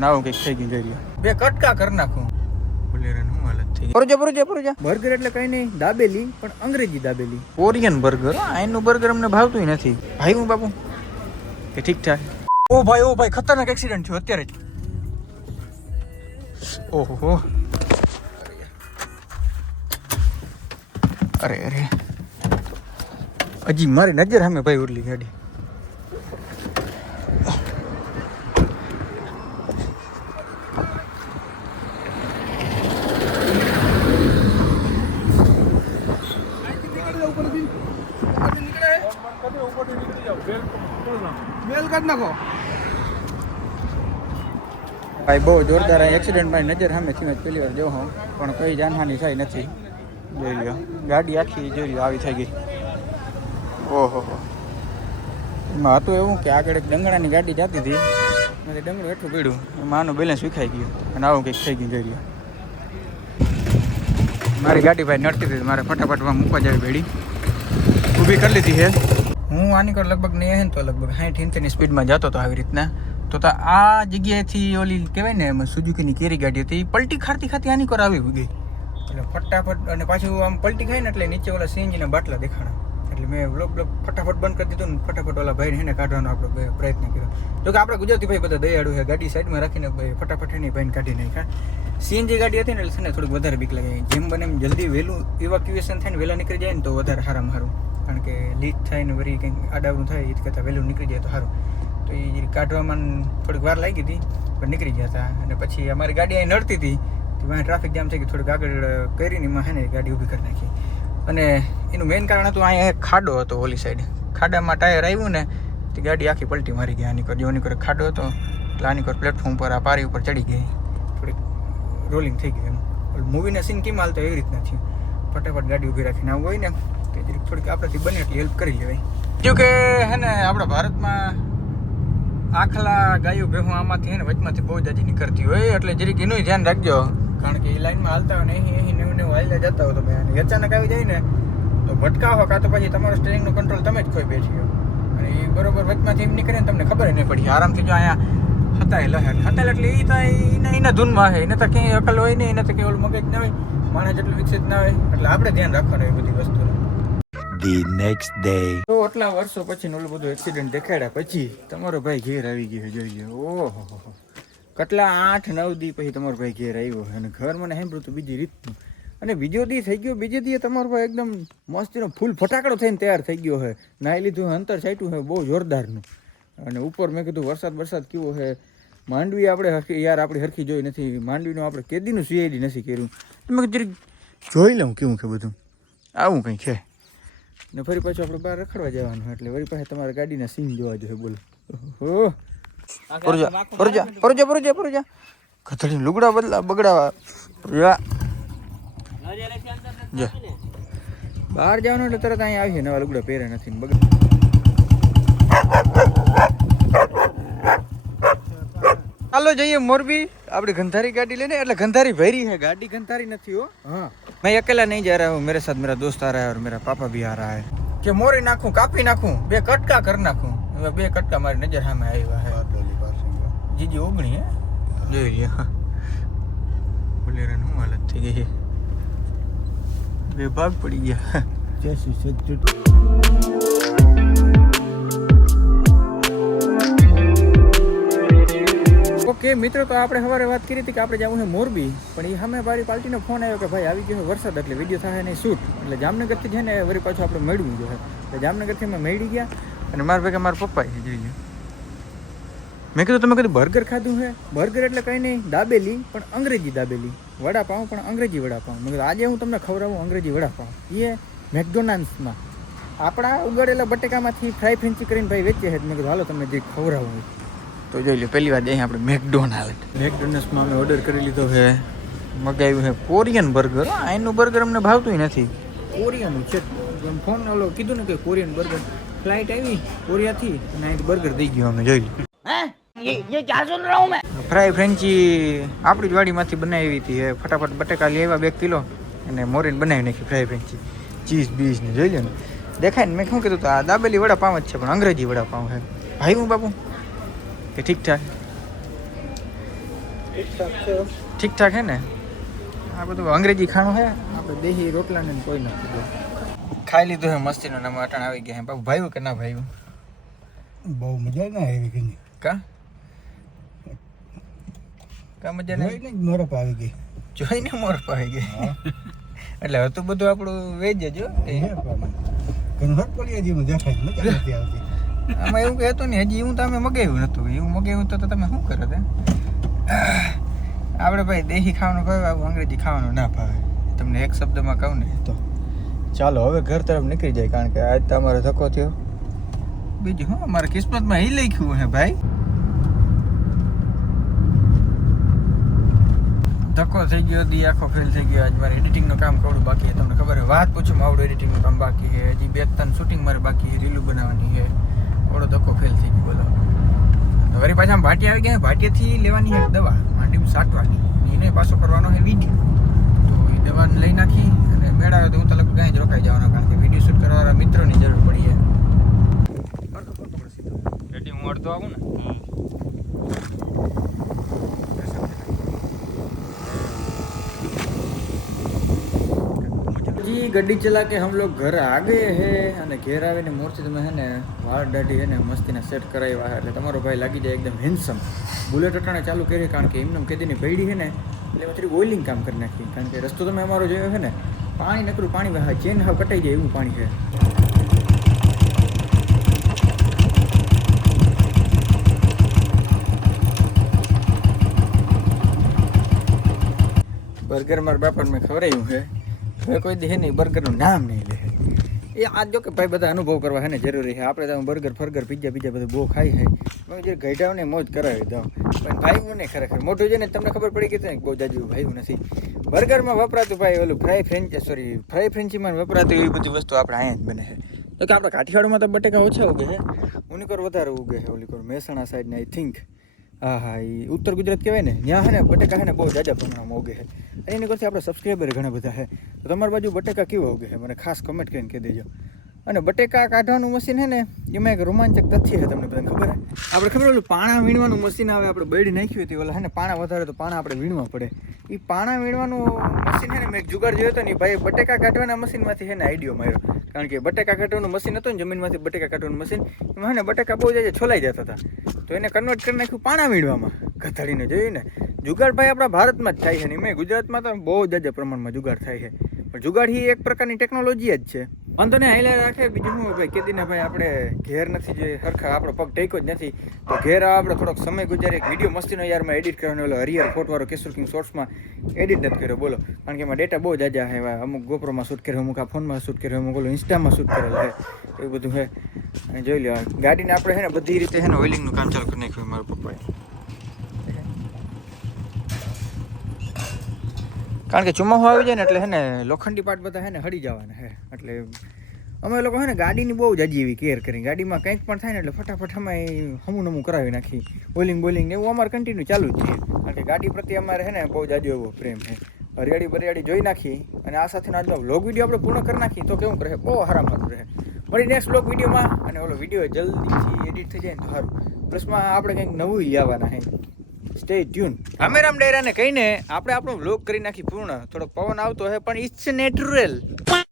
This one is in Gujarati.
અને આવું કંઈક થઈ ગયું જોઈએ. બે કટકા કરી નાખું. બોલેરાનું શું હાલત થઈ? પરોજા. બર્ગર એટલે કઈ નહીં, દાબેલી, પણ અંગ્રેજી દાબેલી. Korean burger. અહીંનું બર્ગર અમને ભાવતું નથી. ભાઈ હું બાપુ કે ઠીક ઠાક. ઓ ભાઈ ખતરનાક એક્સિડન્ટ થયો અત્યારે જ. ઓહો અરે હજી મારી નજર સામે ભાઈ ઉડલી ગાડી. ભાઈ બહુ જોરદાર એક્સિડન્ટ મારી નજર સામે થી પેલી વાર જોઉં પણ કોઈ જાનહાની થઈ નથી. જોઈ લ્યો ગાડી આખી જોઈ લ્યો આવી થઈ ગઈ. ઓહો એમાં હતું એવું કે આગળ એક ડંગણાની ગાડી જતી હતી, મારે ડંગણું હેઠું પડ્યું, એમાં આનું બેલેન્સ વિખાઈ ગયું અને આવું કંઈક થઈ ગયું. જોઈ લ્યો મારી ગાડી ભાઈ નડતી હતી, મારે ફટાફટમાં મૂકવા જવી પડી, ઊભી કરી લીધી છે. હું આની કર લગભગ નહીં હે ને તો લગભગ 60-80ની સ્પીડમાં જતો હતો આવી રીતના. તો આ જગ્યાએથી ઓલી કહેવાય ને એમાં સુઝુકીની કેરી ગાડી હતી, પલટી ખાતી આની કર આવી ગઈ એટલે ફટાફટ. અને પાછું આમ પલટી ખાય ને એટલે નીચે ઓલા સીએનજીના બાટલા દેખાણા એટલે મેં બ્લોક ફટાફટ બંધ કરી દીધું ને ફટાફટ ઓલા ભાઈને એને કાઢવાનો આપણે પ્રયત્ન કર્યો. જો કે આપણે ગુજરાતી ભાઈ બધા દયાળુ છે, ગાડી સાઈડમાં રાખીને ભાઈ ફટાફટ એની ભાઈને કાઢી નાખ્યા. સીએનજી ગાડી હતી ને એટલે છે ને થોડીક વધારે બીક લાગે, જેમ બને એમ જલ્દી વહેલું ઇવાક્યુએશન થાય ને વહેલા નીકળી જાય ને તો વધારે સારામાં સારું, કારણ કે લીક થાય ને વળી કંઈક આડાવરું થાય એ કરતાં વહેલું નીકળી જાય તો સારું. તો એ કાઢવામાં થોડીક વાર લાગી હતી પણ નીકળી ગયા હતા. અને પછી અમારી ગાડી અહીં નડતી હતી, ત્યાં ટ્રાફિક જામ થઈ ગઈ, થોડીક આગળ કરીને એમાં છે ને ગાડી ઊભી કરી નાખી. અને એનું મેઇન કારણ હતું અહીંયા એક ખાડો હતો ઓલી સાઈડ, ખાડામાં ટાયર આવ્યું ને તે ગાડી આખી પલટી મારી ગઈ. આની કર જોની કર ખાડો હતો એટલે આની કર પ્લેટફોર્મ પર આ પારી ઉપર ચડી ગઈ, થોડીક રોલિંગ થઈ ગઈ. એમ મૂવીના સીન કેમ હાલતો એવી રીતના થયું. ફટાફટ ગાડી ઊભી રાખીને આવું હોય ને કે થોડીક આપણાથી બને એટલી હેલ્પ કરી લેવાય. જો કે હે ને આપણા ભારતમાં આખલા ગાયું ભેહું આમાંથી ને વચમાંથી બહુ જાજી નીકળતી હોય એટલે જરીક એનું ધ્યાન રાખજો, કારણ કે એ લાઈનમાં હાલતા હોય ને અહીં 90 હાલ્યા જતા હોય તો ભાઈ અચાનક આવી જાય ને તો ભટકાવો, કાં તો પછી તમારો સ્ટીરિંગનો કંટ્રોલ તમે જ ખોઈ બેઠી અને એ બરોબર વચમાંથી એમ નીકળે ને તમને ખબર નહીં પડી. આરામથી જો અહીંયા હતાયેલ એટલે એ તો એના ધૂનમાં છે, એને તો ક્યાંય અકલ હોય નહીં, એને તો કંઈ ઓલું મગજ ના હોય, માણસ જેટલું વિકસિત ના હોય, એટલે આપણે ધ્યાન રાખવાનું એ બધી વસ્તુ. The next day. તો આટલા વર્ષો પછી ઓલું બધું એક્સિડન્ટ દેખાડ્યા પછી તમારો ભાઈ ઘેર આવી ગયો. જોઈએ ઓહો કેટલા 8-9 દી પછી તમારો ભાઈ ઘેર આવ્યો અને ઘર મને સાંભળ્યું તો બીજી રીતનું. અને બીજો દી થઈ ગયો, બીજે દી તમારો ભાઈ એકદમ મસ્તીનો ફૂલ ફટાકડો થઈને તૈયાર થઈ ગયો છે. નાહી લીધું, અંતર સાઈટું છે બહુ જોરદારનું. અને ઉપર મેં કીધું વરસાદ કેવો છે, માંડવી આપણે આપણી હરખી જોઈ નથી, માંડવીનું આપણે કેદીનું સીઆઈડી નથી કર્યું. મેં જરીક જોઈ લઉં કેવું છે બધું, આવું કંઈ છે. ને ફરી પાછું આપણે બહાર રખડવા જવાનું એટલે વળી પાસે તમારા ગાડીના સીન જોવા જોઈએ. બોલો પરોજા કથળી લુગડા બગડાવા બહાર જવાનું એટલે તરત અહીંયા આવીએ, નવા લુગડા પહેર્યા નથી બગડા. ચાલો જઈએ મોરબી, આપણી ગંધારી ગાડી લઈને. એટલે ગંધારી ભરી है, गाड़ी गंधारी नहीं हो. हाँ मैं अकेला नहीं जा रहा हूँ, मेरे साथ मेरा दोस्त आ रहा है और मेरा पापा भी आ रहा है. कि मोरी नाखूं, कापी नाखूं, बे कटका कर नाखूं. बे कटका मारी नजर सामे આવ્યા है. जीजी ओगणी है જોઈ લ્યો. બોલેરાનું શું હાલત થઈ ગઈ છે, બે ભાગ પડી ગયા. ઓકે મિત્રો, તો આપણે સવારે વાત કરી હતી કે આપણે જવું છે મોરબી, પણ એ સામે મારી પાર્ટીનો ફોન આવ્યો કે ભાઈ આવી ગયો વરસાદ એટલે વિડીયો થાય નહીં શૂટ, એટલે જામનગરથી છે ને વળી પાછું આપણે મેળવું જોઈએ. એટલે જામનગરથી અમે મેળી ગયા અને મારા ભેગા મારા પપ્પા જોઈએ. મેં કીધું તમે કીધું બર્ગર ખાધું છે? બર્ગર એટલે કંઈ નહીં, દાબેલી, પણ અંગ્રેજી દાબેલી, વડાપાઉં પણ અંગ્રેજી વડાપાઉં. મેં કીધું આજે હું તમને ખવડાવું અંગ્રેજી વડાપાઉં. એ મેકડોનાલ્ડ્સમાં આપણા ઉગાડેલા બટેકામાંથી ફ્રાય ફ્રેન્ચી કરીને ભાઈ વેચીએ છે. મેં કીધું હાલો તમને જે ખવડાવું. તો જોઈ લો પહેલી વાત અહીં આપણે મેકડોનાલ્ડ્સમાં અમે ઓર્ડર કરી લીધો છે, મગાવ્યું છે કોરિયન બર્ગર. અહીંનું બર્ગર અમને ભાવતું નથી, કોરિયનનું છે. ફોન ઓલો કીધું ને કે કોરિયન બર્ગર, ફ્લાઇટ આવી કોરિયાથી અને અહીંથી બર્ગર દઈ ગયો અમે. જોઈ લો ફ્રાય ફ્રેન્ચી આપણી જ વાડીમાંથી બનાવી હતી. ફટાફટ બટેકા લઈ આવ્યા 2 કિલો અને મોરીને બનાવી નાખી ફ્રાય ફ્રેન્ચી, ચીઝ બીઝ ને જોઈ લો ને દેખાય ને. મેં શું કીધું આ દાબેલી વડાપાઉં જ છે પણ અંગ્રેજી વડાપાઉં છે. ભાઈ હું બાપુ કે ઠીક ઠાક. ઠીક ઠાક હે ને આ બધું અંગ્રેજી ખાણું હે આપણે દેહી રોટલા ને કોઈ ના કીધું ખાઈ લીધું હે મસ્તીનો નમા અટાણ આવી ગયા હે બાબુ ભાઈયું કે ના ભાઈયું બહુ મજા ના આવી ગઈ કા કા મજા નહીં મોરપ આવી ગઈ જોઈને મોરપ આવી ગઈ એટલે હતું બધું આપણું વેજ જ હો કન્વર્ટ પડી હજી મજા ખાઈ મજા નથી આવતી આમાં એવું કહેતું ને હજી એવું તો અમે મગાવ્યું નતું એવું મગાવ્યું તો તમે શું કરો તે આપણે ભાઈ દેશી ખાવાનું ભાવે આવું અંગ્રેજી ખાવાનું ના ભાવે તમને એક શબ્દમાં કહું ને તો ચાલો હવે ઘર તરફ નીકળી જાય કારણ કે આજ તો અમારો ધક્કો થયો બીજું હું અમારા કિસ્મતમાં એ લખ્યું હે ભાઈ ધક્કો થઈ ગયો દી આખો ફેલ થઈ ગયો આજ મારે એડિટિંગનું કામ કવડું બાકી છે તમને ખબર છે વાત પૂછું માવડું એડિટિંગનું કામ બાકી છે હજી 2-3 શૂટિંગ મારે બાકી છે રીલું બનાવવાની છે ઓળો ધક્કો ફેલ થઈ ગયો બોલો તો વળી પાછા આમ ભાટિયા આવી ગયા ભાટિયાથી લેવાની એક દવા માંડીમાં સાટવાની એને પાછો કરવાનો છે વિડીયો તો એ દવાને લઈ નાખી અને મેળાવે તો હું તો લગભગ ક્યાંય જ રોકાઈ જવાનો કારણ કે વિડીયો શૂટ કરવાવાળા મિત્રોની જરૂર પડી છે રેડી હું અડધો આવું ને जी गड्डी चला के हम लोग घर आ गए हैं અને ઘેર આવીને મોરથી તમે હે ને વાળ દાઢી હે ને મસ્તીના સેટ કરાવ્યા એટલે તમારો ભાઈ લાગી જાય એકદમ હેન્ડસમ બુલેટ અટાણે ચાલુ કરી કારણ કે એમને કેદીની પૈડી છે ને એટલે એમાં થોડી ઓઇલિંગ કામ કરી નાખી કારણ કે રસ્તો તમે અમારો જોયો છે ને પાણી નકરું પાણી વહે ચેન હાવ કટાઈ જાય એવું પાણી છે બર્ગર મારા બાપાને મેં ખવડાવ્યું છે હવે કોઈ દે નહીં બર્ગરનું નામ નહીં લે એ આ જો કે ભાઈ બધા અનુભવ કરવા હે ને જરૂરી છે આપણે તો બર્ગર ફર્ગર પીઝા બધું બહુ ખાઈ છે મેં જે ગઈઢાઓને મોજ કરાવી દઉં પણ ભાઈ હું નહીં ખરેખર મોટું છે ને તમને ખબર પડી ગઈ ને બહુ જાજુ ભાઈ નથી બર્ગરમાં વપરાતું ભાઈ ઓલું ફ્રાય ફ્રેન્ચીમાં વપરાતું એવી બધી વસ્તુ આપણે અહીંયા જ બને છે તો કે આપણે કાઠિયાવાડમાં તો બટેકા ઓછા ઉગે છે ઉનીકોર વધારે ઉગે છે ઓલીકોર મહેસાણા સાઈડને આઈ થિંક હા હા એ ઉત્તર ગુજરાત કહેવાય ને ત્યાં હે ને બટેકા હે ને બહુ જાજા પ્રમાણમાં ઉગે છે અને એની કરતી આપણે સબસ્ક્રાઈબર ઘણા બધા છે તો તમારી બાજુ બટેકા કેવા ઉગે છે મને ખાસ કમેન્ટ કરીને કહી દેજો અને બટેકા કાઢવાનું મશીન છે ને એમાં એક રોમાંચક તથ્ય છે તમને બધાને ખબર આપણે ખબર ઓલું પાણા વીણવાનું મશીન આવે આપણે બેડી નાખ્યું હતી ઓલા હે ને પાણા વધારે તો પાણા આપણે વીણવા પડે એ પાણા વીણવાનું મશીન છે ને મેં એક જુગાડ જોયો હતો ને ભાઈ બટેકા કાઢવાના મશીનમાંથી છે ને આઈડિયો માર્યો કારણ કે બટેકા કાઢવાનું મશીન હતું ને જમીનમાંથી બટેકા કાઢવાનું મશીન એમાં ને બટેકા બહુ જાય છોલાઈ જતા હતા તો એને કન્વર્ટ કરી નાખ્યું પાણા વીણવામાં ગધાડીને જોયું ને જુગાડ ભાઈ આપણા ભારતમાં જ થાય છે ને એમાં ગુજરાતમાં તો બહુ જાજા પ્રમાણમાં જુગાડ થાય છે પણ જુગાડ એ એક પ્રકારની ટેકનોલોજી જ છે વાંધો ને હાઈલા રાખે બીજું શું ભાઈ કેદીને ભાઈ આપણે ઘેર નથી જે હરખા આપણો પગ ટેકો જ નથી તો ઘેર આપણે થોડોક સમય ગુજારે એક વિડીયો મસ્તીનો યારમાં એડિટ કરવાનો ઓલો હરિયર ફોટોવાળો કેસુર કિંગ શોર્ટ્સમાં એડિટ નથી કર્યો બોલો કારણ કે એમાં ડેટા બહુ જાજા છે અમુક ગોપ્રોમાં શૂટ કર્યો અમુક આ ફોનમાં શૂટ કર્યો અમુક ઓલું ઇન્સ્ટામાં શૂટ કરેલ છે એવું બધું છે અને જોઈ લો ગાડીને આપણે છે ને બધી રીતે છે ને ઓઇલિંગનું કામ ચાલુ કરી નાખ્યું મારા પપ્પાએ કારણ કે ચોમાસું આવી જાય ને એટલે હે ને લોખંડી પાર્ટ બધા હે ને હળી જવાના હે એટલે અમે લોકો હે ને ગાડીની બહુ જાજી એવી કેર કરી ગાડીમાં કંઈક પણ થાય ને એટલે ફટાફટ અમે હમું નમું કરાવી નાખી બોલિંગ ને એવું અમારે કન્ટિન્યુ ચાલુ જ છે કારણ કે ગાડી પ્રત્યે અમારે હે ને બહુ જાજો એવો પ્રેમ છે હરિયાળી બરિયાળી જોઈ નાખી અને આ સાથે આજનો વ્લોગ વિડીયો આપણે પૂર્ણ કરી નાખી તો કેવું રહે બહુ આરામમાં રહે મળી નેક્સ્ટ વ્લોગ વિડીયોમાં અને ઓલો વિડીયો જલ્દીથી એડિટ થઈ જાય ને તો સારું પ્લસમાં આપણે કંઈક નવું આવવાના હે સ્ટે ટ્યુન રામેરામ ડાયરાને કહીને આપણે આપણો વ્લોગ કરી નાખી પૂર્ણ થોડોક પવન આવતો હે પણ ઇટ્સ નેચરલ